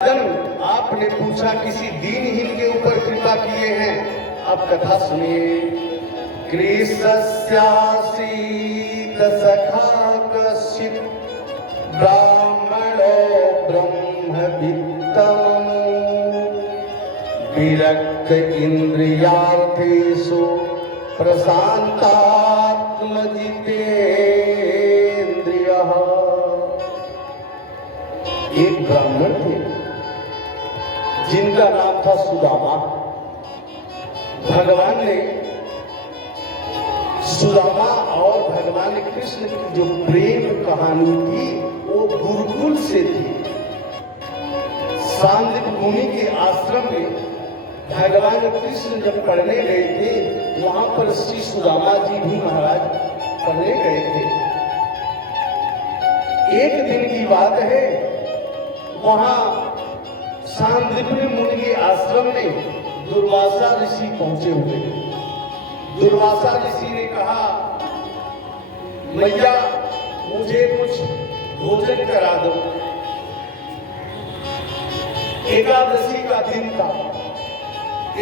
आपने पूछा किसी दीनहीन के ऊपर कृपा किए हैं। आप कथा सुनिए। कृष्णस्यासीत सखा कश्चित् ब्राह्मणो ब्रह्मवित्तम् विरक्त इंद्रियार्थेषु प्रशांतात्मजितेन्द्रियः। एक ब्राह्मण थे जिनका नाम था सुदामा। भगवान ने सुदामा और भगवान कृष्ण की जो प्रेम कहानी थी वो गुरुकुल से थी। सांदीप मुनि के आश्रम में भगवान कृष्ण जब पढ़ने गए थे वहां पर श्री सुदामा जी भी महाराज पढ़ने गए थे। एक दिन की बात है, वहां सांदीपनि मुनि के आश्रम में दुर्वासा ऋषि पहुंचे हुए। दुर्वासा ऋषि ने कहा, मैया मुझे कुछ भोजन करा दो। एकादशी का दिन था।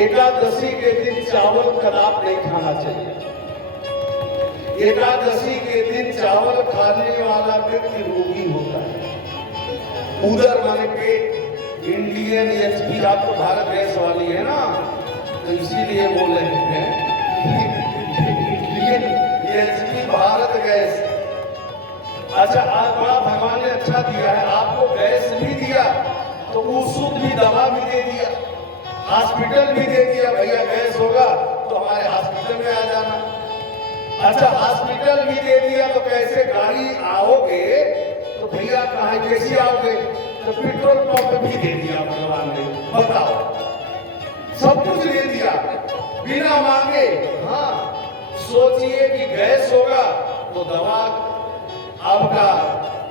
एकादशी के दिन चावल कदाप नहीं खाना चाहिए। एकादशी के दिन चावल खाने वाला व्यक्ति रोगी होता है। उधर माने पेट। इंडियन एचपी, आप तो भारत गैस वाली है ना, तो इसीलिए बोल रहे हैं इंडियन एचपी भारत गैस। अच्छा, आज बड़ा भगवान ने अच्छा दिया है, आपको गैस भी दिया तो शुद्ध भी दवा भी दे दिया, हॉस्पिटल भी दे दिया। भैया गैस होगा तो हमारे हॉस्पिटल में आ जाना। अच्छा, हॉस्पिटल भी दे दिया तो कैसे गाड़ी आओगे? तो भैया कहाँ कैसे आओगे? तो पेट्रोल पंप भी दे दिया भगवान ने। बताओ, सब कुछ दे दिया बिना मांगे। हाँ, सोचिए कि गैस होगा तो दवा आपका,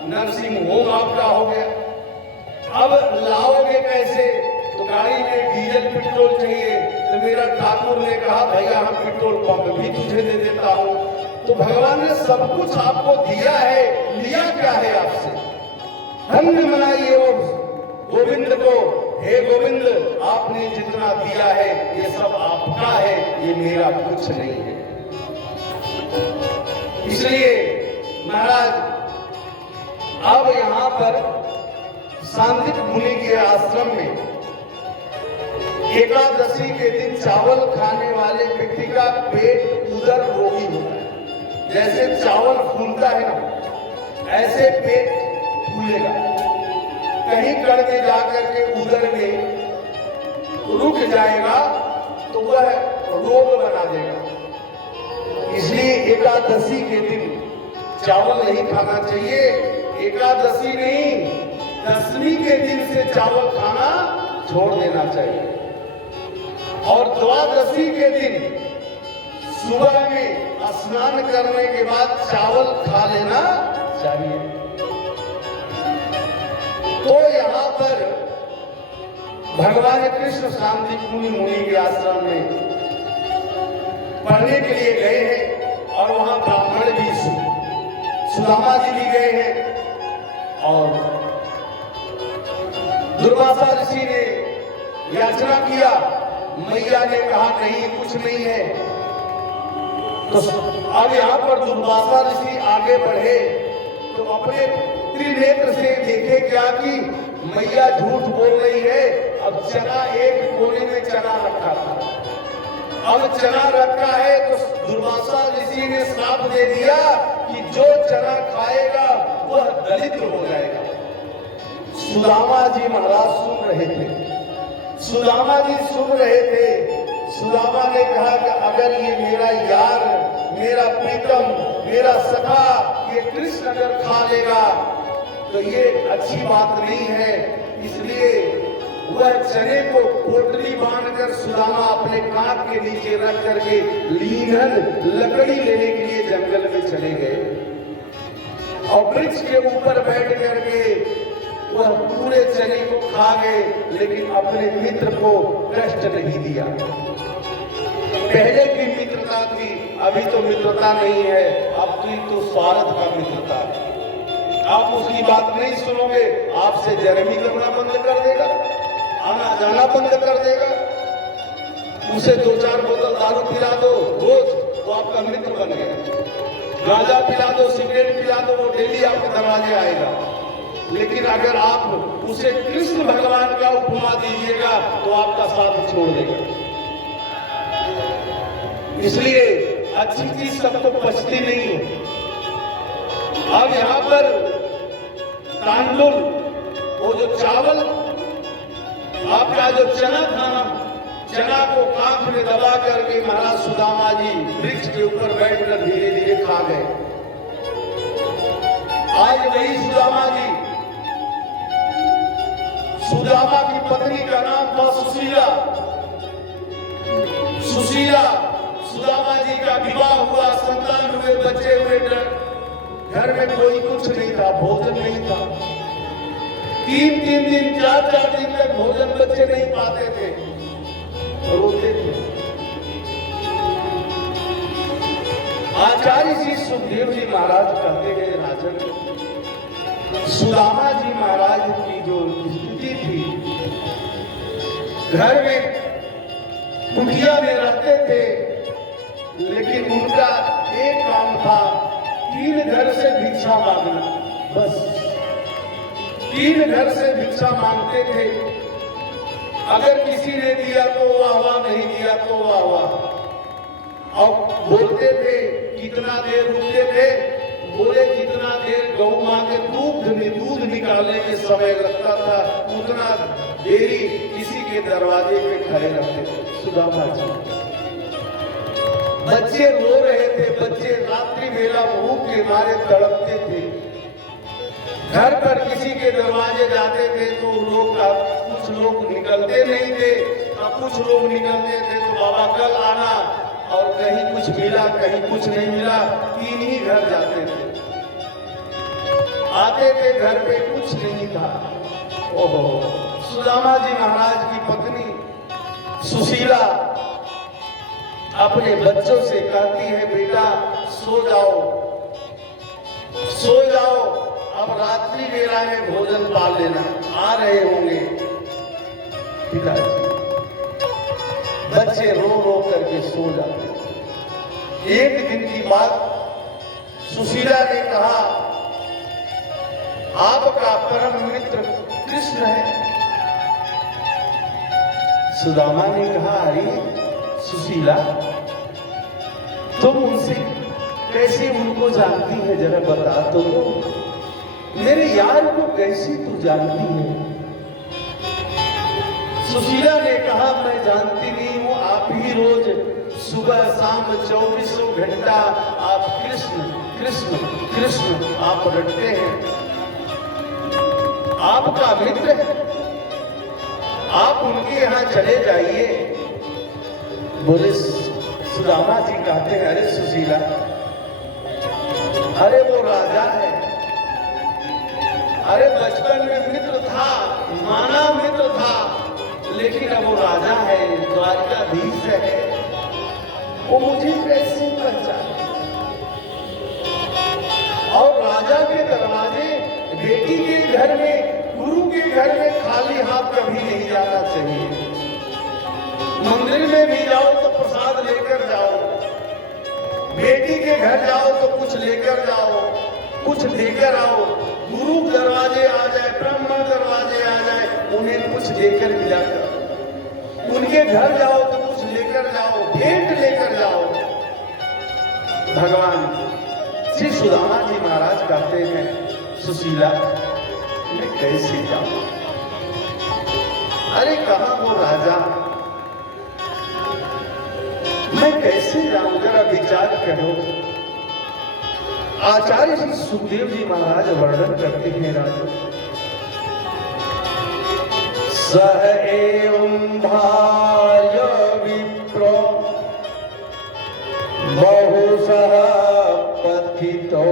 नर्सिंग होम आपका हो गया। अब लाओगे कैसे? तो गाड़ी में डीजल पेट्रोल चाहिए। तो मेरा ठाकुर ने कहा, भैया हम पेट्रोल पंप भी तुझे दे देता हूँ। तो भगवान ने सब कुछ आपको दिया है, लिया क्या है आपसे? धन्य मनाइए वो गोविंद को। हे गोविंद, आपने जितना दिया है ये सब आपका है, ये मेरा कुछ नहीं है। इसलिए महाराज अब यहां पर सांदीप मुनि के आश्रम में एकादशी के दिन चावल खाने वाले व्यक्ति का पेट उदर रोगी होता है। जैसे चावल फूलता है ना, ऐसे पेट फूलेगा। कहीं कड़ में जाकर के उदर में रुक जाएगा तो वह रोग बना देगा। इसलिए एकादशी के दिन चावल नहीं खाना चाहिए। एकादशी नहीं, दशमी के दिन से चावल खाना छोड़ देना चाहिए। और द्वादशी के दिन सुबह में स्नान करने के बाद चावल खा लेना चाहिए। तो यहाँ पर भगवान कृष्ण सांदीप मुनि के आश्रम में पढ़ने के लिए गए हैं और वहां ब्राह्मण भी सुदामा जी भी गए हैं। और दुर्वासा ऋषि ने याचना किया। मैया ने कहा नहीं, कुछ नहीं है। तो अब यहाँ पर दुर्वासा ऋषि आगे बढ़े तो अपने त्रिनेत्र से देखे क्या कि मैया झूठ बोल रही है। अब चना एक कोने में चना रखा था, अब चना रखा है तो दुर्वासा ऋषि ने श्राप दे दिया कि जो चना खाएगा वह दलित हो जाएगा। सुदामा जी महाराज सुन रहे थे। सुदामा जी सुन रहे थे। सुदामा ने कहा कि अगर ये मेरा यार, मेरा प्रीतम, मेरा सखा ये कृष्ण अगर खा लेगा तो ये अच्छी बात नहीं है। इसलिए वह चने को पोटली बांधकर सुदामा अपने कांध के नीचे रख करके लीनन लकड़ी लेने के लिए जंगल में चले गए और वृक्ष के ऊपर बैठ करके वह पूरे चने को खा गए, लेकिन अपने मित्र को कष्ट नहीं दिया। पहले की मित्रता थी, अभी तो मित्रता नहीं है, अब तो स्वार्थ का मित्रता है। आप उसकी बात नहीं सुनोगे, आपसे जरमी करना बंद कर देगा, आना जाना बंद कर देगा। उसे 2-4 बोतल दारू पिला दो रोज, वो आपका मित्र बन गया। गांजा पिला दो, सिगरेट पिला दो, वो डेली आपके दरवाजे आएगा। लेकिन अगर आप उसे कृष्ण भगवान का उपमा दीजिएगा तो आपका साथ छोड़ देगा। इसलिए अच्छी चीज सबको पचती नहीं है। अब यहां पर तांडुल, वो जो चावल आपका जो चना था ना, चना को कांख में दबा करके महाराज सुदामा जी वृक्ष के ऊपर बैठकर धीरे धीरे खा गए। आज वही सुदामा जी, सुदामा की पत्नी का नाम था सुशीला। सुशीला, सुदामा जी का विवाह हुआ, संतान हुए, बच्चे हुए, घर में कोई कुछ नहीं था, भोजन नहीं था। 3-3 दिन 4-4 दिन तक भोजन बच्चे नहीं पाते थे, रोते थे। आचार्य जी सुखदेव जी महाराज कहते हैं, राजन सुदामा जी महाराज की जो स्थिति थी, घर में कुटिया में रहते थे, लेकिन उनका एक काम था, 3 घर से भिक्षा मांगना, बस 3 घर से भिक्षा मांगते थे। अगर किसी ने दिया तो वाह वाह, नहीं दिया तो वाह वाह। और बोलते थे, कितना देर रुकते थे, बोले जितना देर गौ मां के दूध निकालने में समय लगता था, उतना देरी किसी के दरवाजे पे खड़े रहते थे सुदामा जी। बच्चे रो रहे थे, बच्चे रात्रि बेला भूख के मारे तड़पते थे। घर पर किसी के दरवाजे जाते थे तो कुछ लोग निकलते नहीं थे, कुछ लोग निकलते थे तो बाबा कल आना, और कहीं कुछ मिला कहीं कुछ नहीं मिला, 3 ही घर जाते थे। आते थे, घर पे कुछ नहीं था। ओहो, सुदामा जी महाराज की पत्नी सुशीला अपने बच्चों से कहती है, बेटा सो जाओ, सो जाओ, अब रात्रि बेला में भोजन पा लेना, आ रहे होंगे पिताजी। बच्चे रो रो करके सो जाते। एक दिन की बात, सुशीला ने कहा, आपका परम मित्र कृष्ण है। सुदामा ने कहा, अरे सुशीला, तुम उनसे कैसे उनको जानती है, जरा बता तो दो। मेरे यार को कैसी तू जानती है? सुशीला ने कहा, मैं जानती नहीं हूं, आप ही रोज सुबह शाम 24 घंटा आप कृष्ण कृष्ण कृष्ण आप रटते हैं। आपका मित्र है, आप उनके यहां चले जाइए। बोले सुदामा जी कहते हैं, अरे सुशीला, अरे वो राजा है, अरे बचपन में मित्र था, माना मित्र था, लेकिन अब वो राजा है, द्वारकाधीश है, वो मुझे कैसे पहचाने? और राजा के दरवाजे, बेटी के घर में, गुरु के घर में खाली हाथ कभी नहीं जाना चाहिए। मंदिर में भी जाओ तो प्रसाद लेकर जाओ, बेटी के घर जाओ तो कुछ लेकर जाओ, कुछ लेकर आओ। गुरु दरवाजे आ जाए, ब्राह्मण दरवाजे आ जाए, उन्हें कुछ लेकर मिला कर। उनके घर जाओ तो कुछ लेकर जाओ, भेंट लेकर जाओ। भगवान श्री सुदामा जी महाराज कहते हैं, सुशीला, मैं कैसे जाऊं? अरे कहां वो राजा, मैं कैसे जाऊं, जरा विचार करो। आचार्य श्री सुखदेव जी महाराज वर्णन करते हैं, राजा सह एवं भार्य विप्र बहुशः पथितो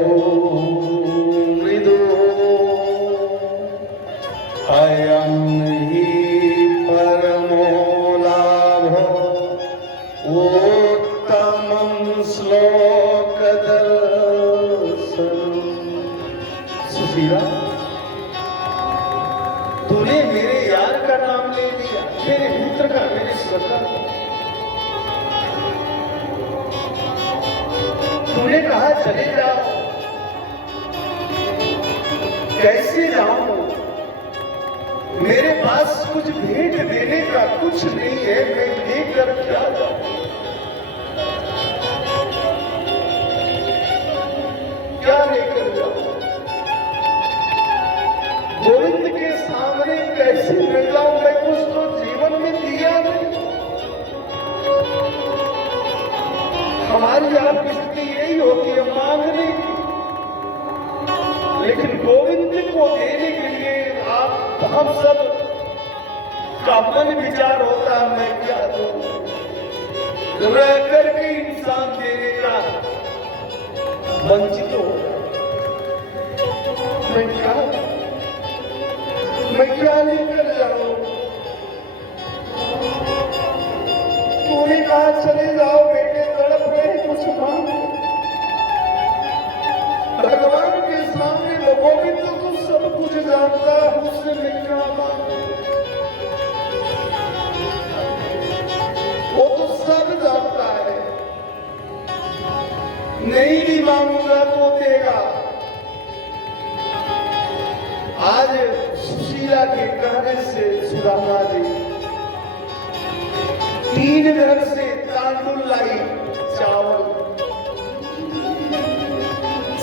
मृदु अयं हि परमो लाभो उत्तमं श्लोक दर्शन। सका। तूने कहा चले जाओ, कैसे जाऊं? मेरे पास कुछ भेंट देने का कुछ नहीं है, मैं लेकर क्या जाऊं? क्या लेकर जाऊं? गोविंद के सामने कैसे मिल जाऊं? मैं कुछ तो जीवन में दिया नहीं। हमारी आप स्थिति यही होती है मांगने की, लेकिन गोविंद को देने के लिए आप हम सब का मन विचार होता है मैं क्या दूं। रह करके इंसान देने का वंचित हो, मैं क्या लेकर जाऊं? तूने कहा चले जाओ बेटे, तड़प रहे कुछ मांगो। भगवान के सामने गोविंद तो तू सब कुछ जानता है, उससे मैं क्या मांगू? वो तो सब जानता है, नहीं भी मांगूंगा तो देगा। आज सुशीला के कहने से सुदामा जी 3 घर से तांडुल लाई, चावल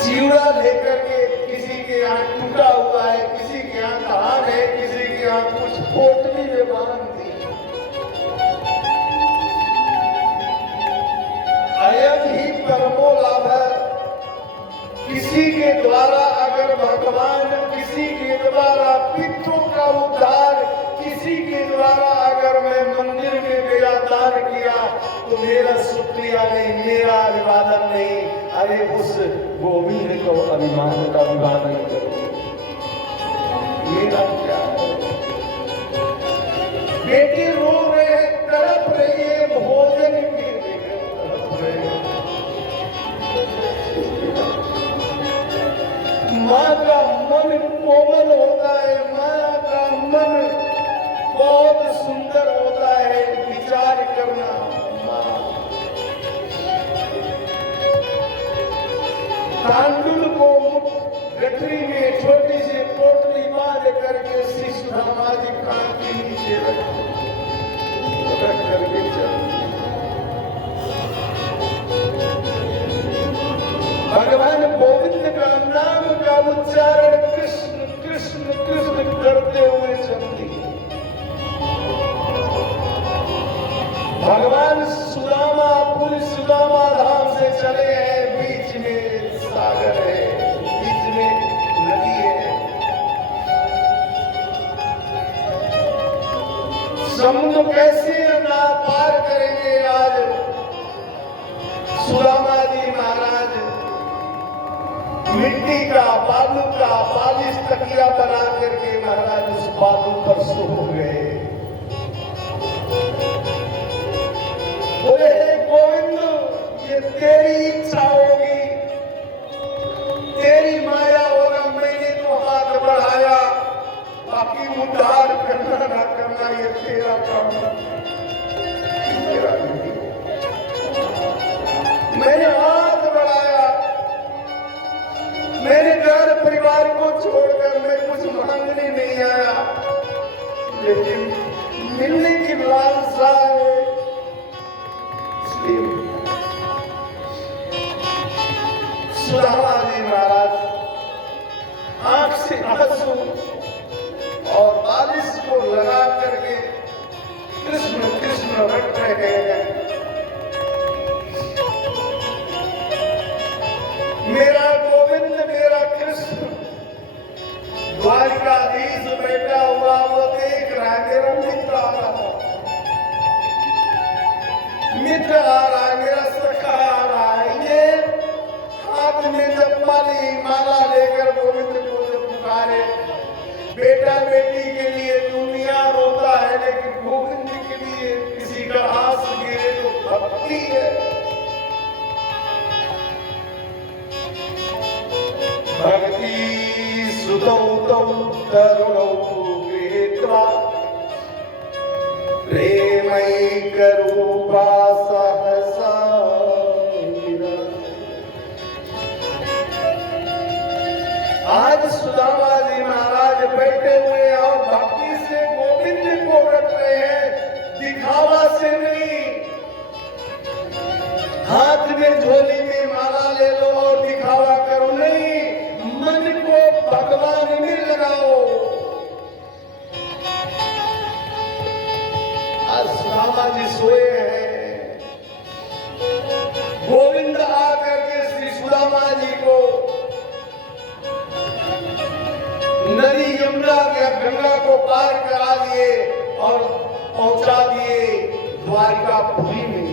चिवड़ा लेकर के, किसी के यहाँ टूटा हुआ है, किसी के यहाँ धान है, किसी के यहाँ कुछ पोटली में बांध दी। अयम ही परमो लाभ। किसी के द्वारा अगर भगवान, किसी के द्वारा पितरों का उद्धार, किसी के द्वारा अगर मैं मंदिर में मेरा दान किया तो मेरा शुक्रिया नहीं, मेरा अभिवादन नहीं। अरे उस गोविंद को अभिमान का अभिवादन करो, मेरा क्या है? बेटी रो रहे, तड़प रही है, भोजन के लिए तड़प रहे। माँ का मन कोमल होता है, माँ का मन बहुत सुंदर होता है। विचार करना, तांडुल को गठरी में छोटी सी पोटली बांध करके श्री सुदामा जी कान के नीचे रख करके चल। भगवान गोविंद का नाम का उच्चारण कृष्ण कृष्ण कृष्ण करते हुए चलती। भगवान सुदामा पुरी सुदामा धाम से चले हैं, बीच में सागर है, बीच में नदी है। समुद्र कैसे ना पार करेंगे आज सुदामा जी महाराज। मिट्टी का, बालू का बालिश तकिया बना करके महाराज उस बालू पर सो गए। बोले हे गोविंद, ये तेरी इच्छा होगी, तेरी माया होगा। मैंने तो हाथ बढ़ाया, बाकी उद्धार करना ना करना ये तेरा काम, मेरा नहीं। मैंने हाथ बढ़ाया, मेरे घर परिवार को छोड़कर मैं कुछ मांगने नहीं आया, लेकिन मिलने की लालसा है। सुदामा जी महाराज आंख से आंसू और बालिश को लगा करके कृष्ण कृष्ण रट रहे हैं। मेरा गोविंद, मेरा कृष्ण द्वारिकाधीश बैठा हुआ वो देख रहा है, मेरा मित्र आ रहा है, मित्र आ रहा है, मेरा सखा आ रहा है। ये हाथ में जब माला लेकर गोविंद को जब पुकारे, बेटा बेटी के लिए दुनिया रोता है, लेकिन गोविंद के लिए किसी का आस गिरे तो भक्ति है। भक्ति सुतौ तौ तरुणौ गृहीत्वा प्रेमया मैं करूपा सहसा गिरा। आज सुदामा जी महाराज बैठे हुए और भक्ति से गोविंद को रख रहे हैं, दिखावा से नहीं। हाथ में झोली में माला ले लो और दिखावा करो नहीं, मन को भगवान में लगाओ। आज सुदामा जी सोए हैं, गोविंद आकर के श्री सुदामा जी को नदी यमुना के गंगा को पार करा दिए और पहुंचा दिए द्वारिकापुरी में।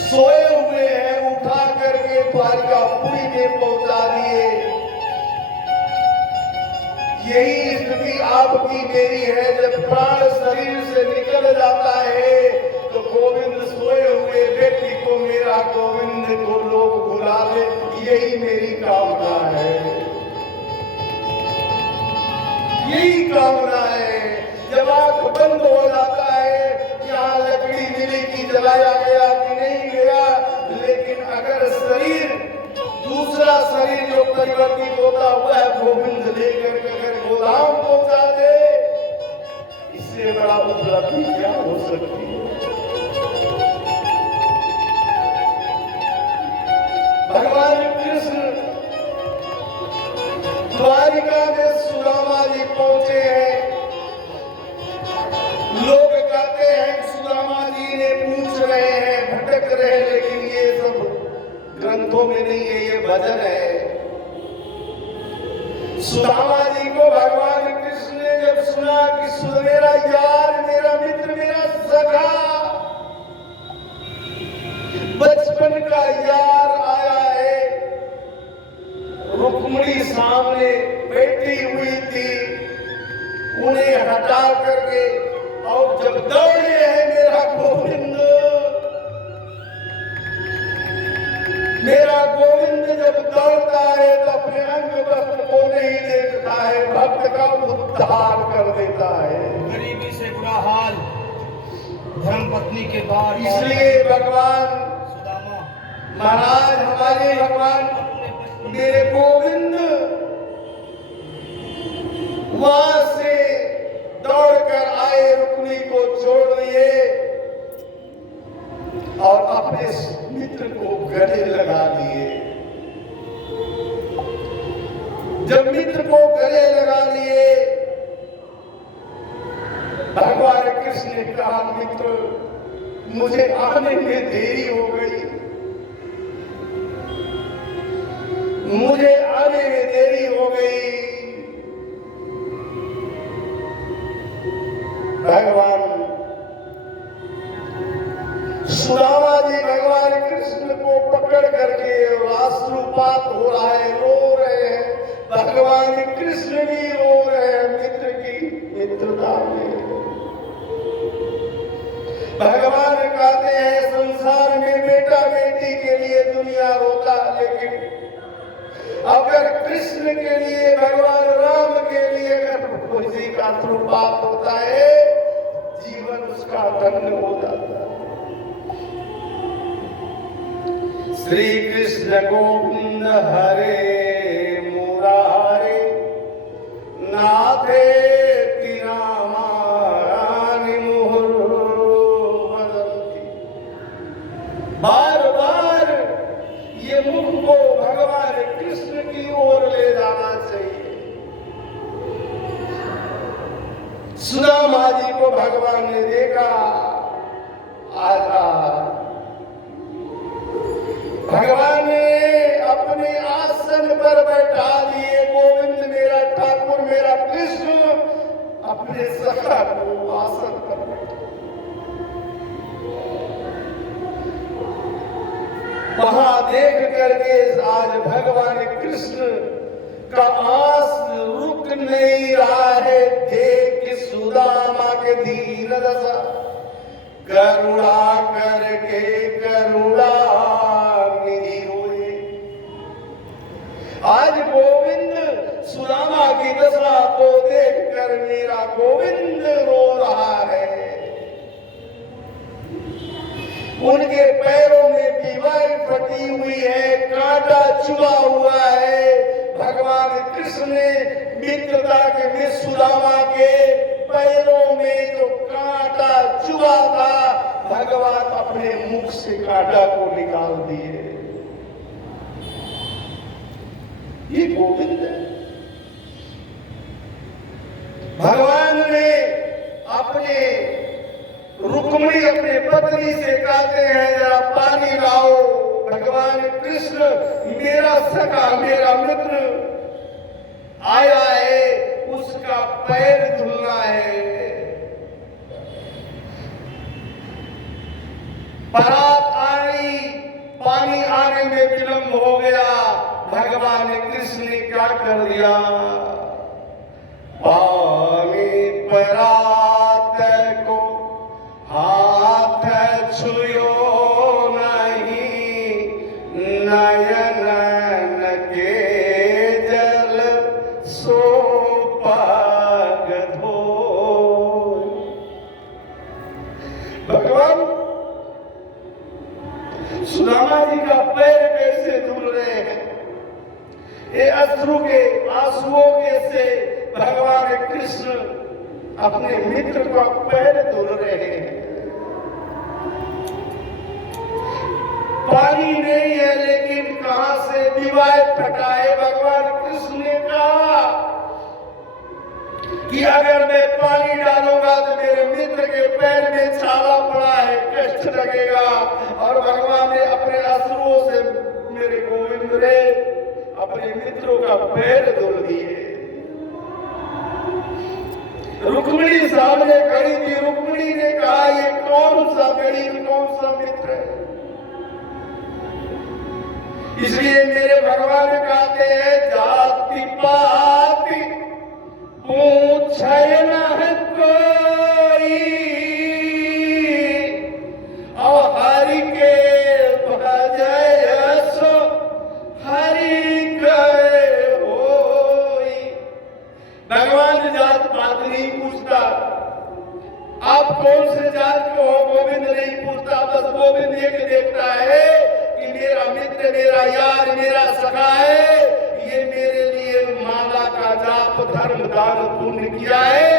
सोए हुए हैं, उठा करके द्वारिकापुरी में पहुंचा दिए। यही स्थिति आपकी मेरी है। जब प्राण शरीर से निकल जाता है तो गोविंद सोए हुए व्यक्ति को मेरा गोविंद को लोग बुला ले, यही मेरी कामना है, यही कामना है। जब आंख बंद हो जाता है, यहाँ लकड़ी मिली की जलाया गया कि नहीं गया, लेकिन अगर शरीर दूसरा शरीर जो परिवर्तित होता हुआ है गोविंद लेकर अगर गोदाम पहुंचा दे, इससे बड़ा उपलब्धि क्या हो सकती है। भगवान कृष्ण द्वारिका में सुदामा जी पहुंचे हैं। लोग कहते हैं सुदामा जी ने पूछ रहे हैं, भटक रहे हैं, लेकिन ये सब ग्रंथों में नहीं है, ये भजन है। सुदामा जी को भगवान कृष्ण ने जब सुना कि मेरा यार, मेरा मित्र, मेरा सखा, बचपन का यार आया है, रुक्मिणी सामने बैठी हुई थी, उन्हें हटा करके और जब दौड़े हैं मेरा गोविंद, मेरा गोविंद जब दौड़ता है तो अपने अंग वस्त्र को नहीं देखता है, भक्त का उद्धार कर देता है। गरीबी से बुरा हाल, धर्म पत्नी के बाद, इसलिए भगवान सुदामा महाराज, हमारे भगवान मेरे गोविंद वहां से दौड़कर आए, रुक्मिणी को छोड़ दिए और अपने मित्र को गले लगा दिए। जब मित्र को गले लगा लिए, भगवान कृष्ण ने कहा, मित्र मुझे आने में देरी हो गई, मुझे आने में देरी हो गई। भगवान सुदामा जी भगवान कृष्ण को पकड़ करके अश्रुपात हो रहा है, रो रहे हैं। भगवान कृष्ण भी रो रहे हैं मित्र की मित्रता में। भगवान कहते हैं संसार में बेटा बेटी के लिए दुनिया रोता, लेकिन अगर कृष्ण के लिए, भगवान राम के लिए अगर किसी का अश्रुपात होता है, जीवन उसका धन्य हो जाता है। श्री कृष्ण गोविंद हरे मुरारे नाथे तिरामानि मुहुर् वदन्ति। बार बार ये मुख को भगवान कृष्ण की ओर ले जाना चाहिए। सुदामा जी को भगवान ने देखा, आजा। भगवान ने अपने आसन पर बैठा दिए गोविंद मेरा ठाकुर, मेरा कृष्ण अपने सखा को आसन पर बैठा। वहां देख करके आज भगवान कृष्ण का आंस रुक नहीं रहा है। देख सुदामा के दीन दशा, करुणा करके करुणा निधि हुए। आज गोविंद सुदामा की दशा को देखकर मेरा गोविंद रो रहा है। उनके पैरों में दीवार फटी हुई है, कांटा चुभा हुआ है। भगवान कृष्ण ने मित्रता के सुदामा के पैरों में जो कांटा चुभा था, भगवान अपने मुख से कांटा को निकाल दिए। ये गोविंद है। भगवान ने अपने रुक्मिणी अपने पत्नी से कहते हैं जरा पानी लाओ। भगवान कृष्ण मेरा सखा मेरा मित्र आया है, उसका पैर धुलना है। बारात आई, पानी आने में विलंब हो गया। भगवान कृष्ण ने क्या कर दिया? पानी परात को हाथ छुयो नहीं, नयन के जल सो पग धोय। भगवान सुदामा जी का पैर कैसे धुल रहे हैं? ये अश्रु के आंसुओं के से भगवान कृष्ण अपने मित्र का पैर धुल रहे हैं। पानी नहीं है, लेकिन कहां से दीवार फटाए? भगवान कृष्ण ने कहा कि अगर मैं पानी डालूंगा तो मेरे मित्र के पैर में छाला पड़ा है, कष्ट लगेगा। और भगवान ने अपने अश्रुओं से मेरे गोविंद रे अपने मित्रों का पैर धुल दिए। रुक्मिणी सामने खड़ी थी। रुक्मिणी ने कहा ये कौन सा गरीब, कौन सा मित्र है? इसलिए मेरे भगवान कहते हैं जाति पाति पूछे न है कोई, और हरि के भजय सो हरि गए होई। भगवान जात पात नहीं पूछता, आप कौन से जात के हो गोविंद नहीं पूछता। बस गोविंद एक देखता है कि मेरा मित्र, मेरा यार, मेरा सखा है, ये मेरे लिए माला का जाप धर्म दान पुण्य किया है।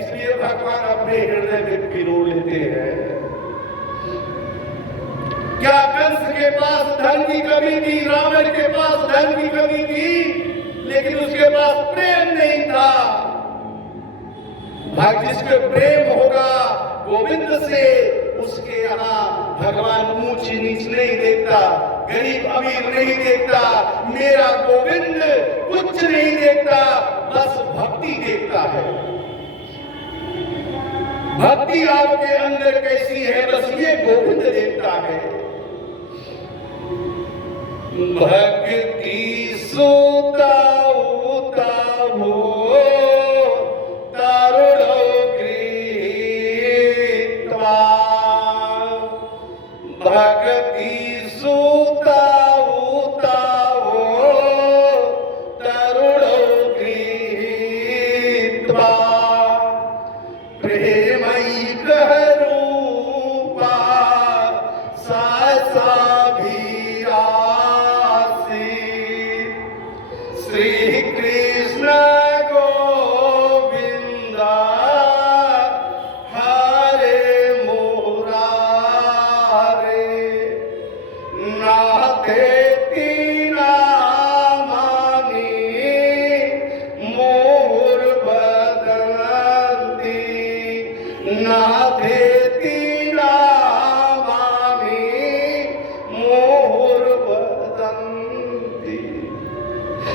इसलिए भगवान अपने हृदय में पिरो लेते हैं। क्या कंस के पास धन की कमी थी? रावण के पास धन की कमी थी, लेकिन उसके पास प्रेम नहीं था। भाई जिसके प्रेम होगा गोविंद से, उसके यहाँ भगवान ऊंच नीच नहीं देखता, गरीब अमीर नहीं देखता, मेरा गोविंद कुछ नहीं देखता, बस भक्ति देखता है। भक्ति आपके अंदर कैसी है, बस ये गोविंद देखता है। भक्ति सोता होता हो भक्ति सूता होता हो तरुण गृहीत्वा, प्रेमई रूपा सहसा भीरासी। श्री कृष्ण गोविंदा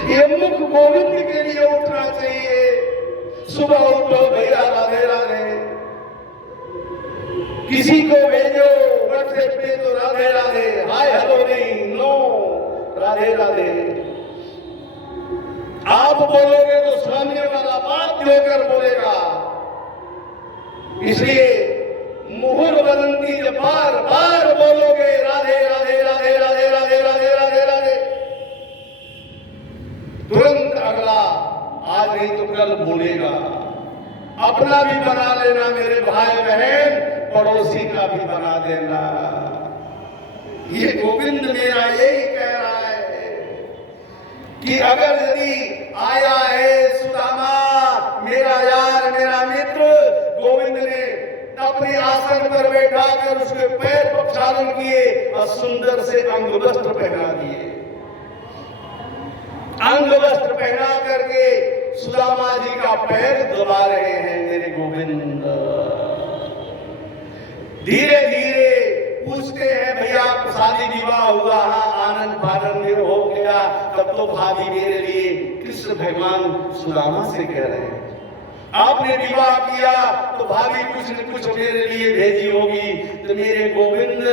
ये मुख गोविंद के लिए उठना चाहिए। सुबह उठो भैया राधे राधे, किसी को भेजो व्हाट्सएप पे तो राधे राधे, हाय हेलो नहीं, नो राधे राधे। आप बोलोगे तो सामने वाला बात देकर बोलेगा। इसलिए मुहुर बदंती जब बार बार बोलोगे राधे राधे राधे राधे राधे राधे राधे राधे, तुरंत अगला आज नहीं तो कल बोलेगा। अपना भी बना लेना मेरे भाई बहन, पड़ोसी का भी बना देना। ये गोविंद मेरा यही कह रहा है कि अगर यदि आया है सुदामा मेरा यार मेरा मित्र, गोविंद ने अपने आसन पर बैठा कर उसके पैर प्रक्षालन किए और सुंदर से अंग वस्त्र पहना दिए। अंग वस्त्र पहना करके सुदामा जी का पैर दबा रहे हैं मेरे गोविंद। धीरे धीरे पूछते हैं भैया शादी विवाह हुआ, हाँ आनंद फानंद में हो गया, तब तो भाभी मेरे लिए, कृष्ण भगवान सुदामा से कह रहे हैं आपने विवाह किया तो भाभी कुछ न कुछ मेरे लिए भेजी होगी। तो मेरे गोविंद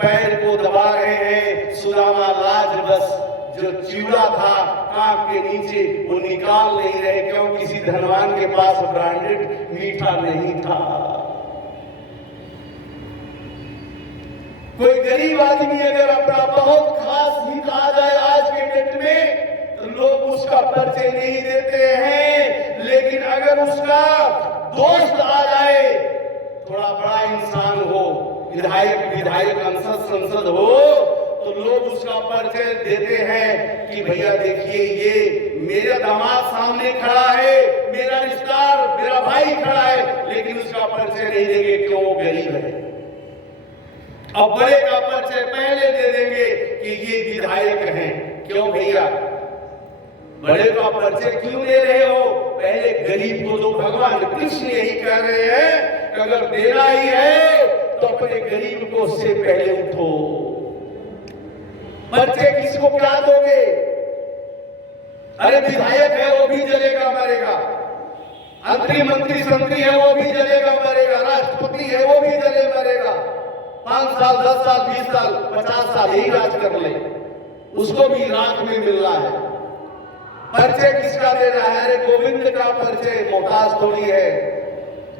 पैर को दबा रहे हैं। सुदामा लाज बस जो चिवड़ा था कांख के नीचे वो निकाल नहीं रहे, क्यों किसी धनवान के पास ब्रांडेड मीठा नहीं था। कोई गरीब आदमी अगर अपना बहुत खास हित आ जाए आज के डेट में तो लोग उसका परिचय नहीं देते हैं, लेकिन अगर उसका दोस्त आ जाए, थोड़ा बड़ा इंसान हो, विधायक संसद हो, तो लोग उसका परिचय देते हैं कि भैया देखिए ये मेरा दामाद सामने खड़ा है, मेरा रिश्तेदार मेरा भाई खड़ा है, लेकिन उसका परिचय नहीं देंगे क्यों वो गरीब है। अब बड़े का परिचय पहले दे देंगे कि ये विधायक हैं। क्यों भैया बड़े का परिचय क्यों दे रहे हो? पहले गरीब को दो। भगवान कृष्ण यही कह रहे हैं कि अगर देना ही है तो अपने गरीब को उससे पहले उठो। परिचय किसको क्या दोगे? अरे विधायक है वो भी जलेगा मरेगा, मंत्री संत्री है वो भी जलेगा मरेगा, राष्ट्रपति है वो भी जले मरेगा। 5 साल 10 साल 20 साल 50 साल यही राज कर ले, उसको भी राख में मिलना है। परिचय किसका देना है? अरे गोविंद का परिचय मोहताज थोड़ी है,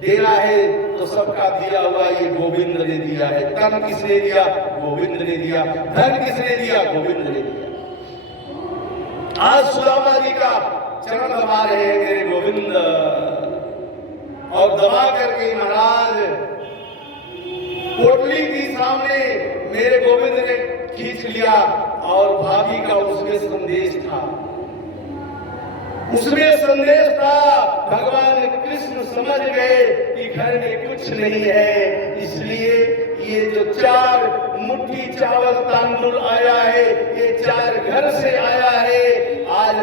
देना है तो सबका दिया हुआ ये गोविंद ने दिया है। तन किसने दिया? गोविंद ने दिया। धन किसने दिया? गोविंद ने दिया। आज सुदामा जी का चरण दबा रहे हैं मेरे गोविंद, और दबा करके महाराज पोटली की सामने मेरे गोविंद ने खींच लिया, और भाभी का उसमें संदेश था। उसमें संदेश था भगवान कृष्ण समझ गए कि घर में कुछ नहीं है, इसलिए ये जो 4 मुट्ठी चावल तांदुल आया है ये 4 घर से आया है। आज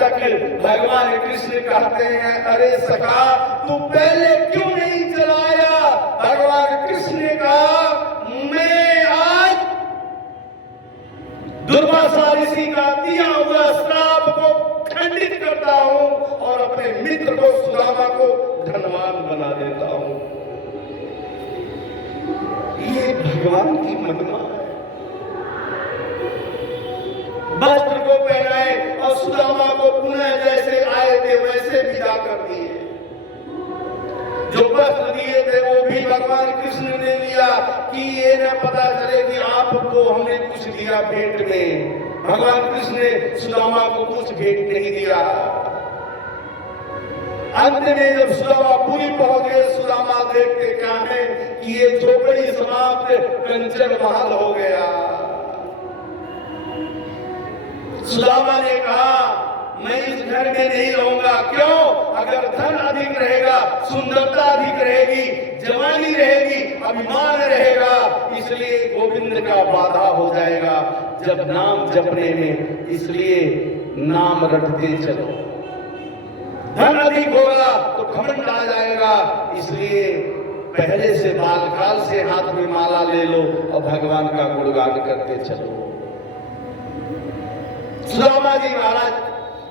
तक भगवान कृष्ण कहते हैं अरे सखा तू पहले क्यों नहीं चलाया? भगवान कृष्ण ने कहा मैं आज दुर्वासा ऋषि का दिया हुआ श्राप को खंडित करता हूं और अपने मित्र को सुदामा को धनवान बना देता हूं। ये भगवान की महिमा है। वस्त्र को पहनाए और सुदामा को पुनः जैसे आए थे वैसे विदा कर दिए। जो वस्त्र दिए थे वो भी भगवान कृष्ण ने दिया कि ये न पता चले कि आपको हमने कुछ दिया भेंट में। भगवान कृष्ण ने सुदामा को कुछ भेंट नहीं दिया। अंत में जब सुदामा पूरी पहुंच गए, सुदामा देखते क्या है कि ये झोपड़ी समाप्त, कंचन महल हो गया। सुदामा ने कहा मैं इस घर में नहीं रहूंगा। क्यों? अगर धन अधिक रहेगा, सुंदरता अधिक रहेगी, जवानी रहेगी, अभिमान रहेगा, इसलिए गोविंद का बाधा हो जाएगा जब नाम जपने में। इसलिए नाम रटते चलो। धन अधिक होगा तो घमंड आ जाएगा, इसलिए पहले से बालकाल से हाथ में माला ले लो और भगवान का गुणगान करते चलो। सुदामा जी महाराज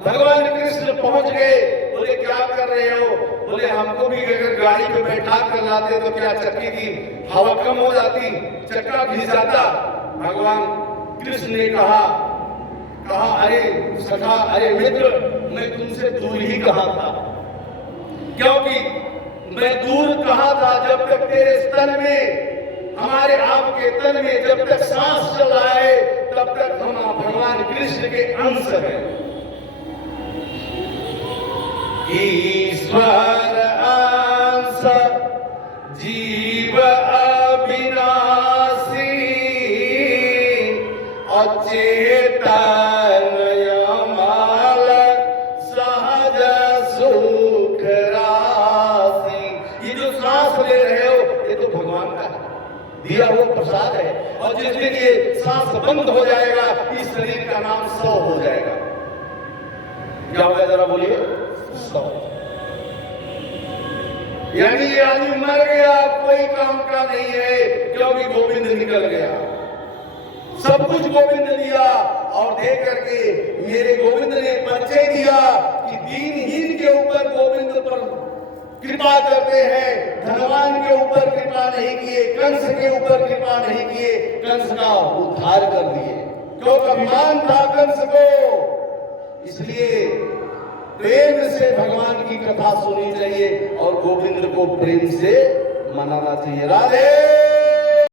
भगवान कृष्ण पहुंच गए। बोले क्या कर रहे हो? बोले हमको भी अगर गाड़ी पे बैठा कर लाते तो क्या चक्की की हवा कम हो जाती, चक्का घिस जाता। भगवान कृष्ण ने कहा अरे सखा, अरे मित्र, मैं तुमसे दूर ही कहा था। क्योंकि मैं दूर कहा था जब तक तेरे स्तन में, हमारे आपके तन में जब तक सांस चल रहा है तब तक हम भगवान कृष्ण के अंश हैं। ईश्वर अंश जीव अविनाशी दिया हुआ प्रसाद है। और जिस दिन ये सांस बंद हो जाएगा, इस शरीर का नाम 100 हो जाएगा। क्या होगा जरा बोलिए? 100। यानी ये आदमी मर गया, कोई काम का नहीं है, क्योंकि गोविंद निकल गया। सब कुछ गोविंद दिया, और दे करके मेरे गोविंद ने परिचय दिया कि दीनहीन के ऊपर गोविंद पर कृपा करते हैं, धनवान के ऊपर कृपा नहीं किए, कंस के ऊपर कृपा नहीं किए, कंस का उद्धार कर दिए। क्योंकि अभिमान था कंस को, इसलिए प्रेम से भगवान की कथा सुननी चाहिए और गोविंद को प्रेम से मनाना चाहिए। राधे।